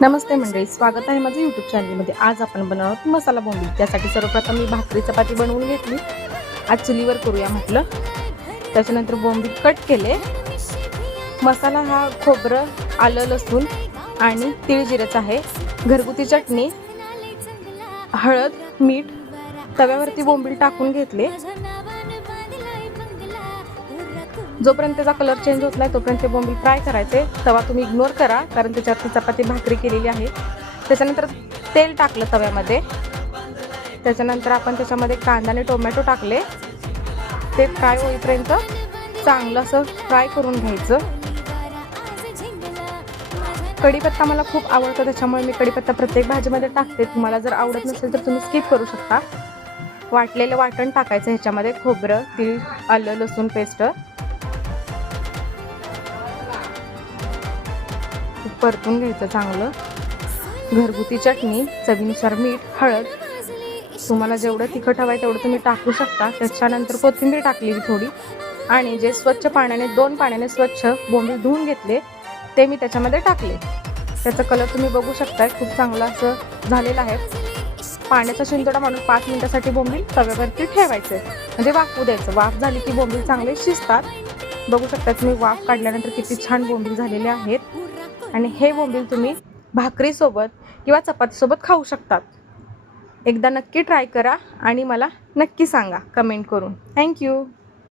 नमस्ते मंडळी, स्वागत आहे माझं यूट्यूब चॅनलमध्ये। आज आपण बनवणार आहोत मसाला बोंबील। त्यासाठी सर्वप्रथम मी भाकरी चपाती बनवून घेतली। आज चुलीवर करूया म्हटलं। त्याच्यानंतर बोंबील कट केले। मसाला हा खोबरं, आलं, लसूण आणि तीळ जिऱ्याचा आहे। घरगुती चटणी, हळद, मीठ, तव्यावरती बोंबील टाकून घेतले। जोपर्यंत त्याचा कलर चेंज होत नाही तोपर्यंत बोंबील फ्राय करायचे। तवा तुम्ही इग्नोर करा कारण त्याच्यावरती चपाती भाकरी केलेली आहे। त्याच्यानंतर तेल टाकलं तव्यामध्ये। त्याच्यानंतर आपण त्याच्यामध्ये कांदा आणि टोमॅटो टाकले। ते फ्राय होईपर्यंत चांगलं असं फ्राय करून घ्यायचं। कढीपत्ता मला खूप आवडतो त्याच्यामुळे मी कढीपत्ता प्रत्येक भाजीमध्ये टाकते। तुम्हाला जर आवडत नसेल तर तुम्ही स्किप करू शकता। वाटलेलं वाटण टाकायचं ह्याच्यामध्ये, खोबरं, तीळ, आलं, लसूण पेस्ट परतून घ्यायचं चांगलं। घरगुती चटणी, चवीनुसार मीठ, हळद, तुम्हाला जेवढं तिखट हवं आहे तेवढं तुम्ही टाकू शकता। त्याच्यानंतर कोथिंबीर टाकली थोडी आणि जे स्वच्छ पाण्याने 2 पाण्याने स्वच्छ बोंबील धुवून घेतले ते मी त्याच्यामध्ये टाकले। त्याचा कलर तुम्ही बघू शकताय, खूप चांगला असं झालेला आहे। पाण्याचा शिंतोडा मारून 5 मिनिटासाठी बोंबील तव्यावरती ठेवायचे, म्हणजे वाफू द्यायचं। वाफ झाली की बोंबील चांगले शिजतात। बघू शकता तुम्ही वाफ काढल्यानंतर किती छान बोंबील झालेले आहेत। आणि हे बोंबील तुम्ही भाकरीसोबत किंवा चपातीसोबत खाऊ शकतात। एकदा नक्की ट्राय करा आणि मला नक्की सांगा कमेंट करून। थँक्यू।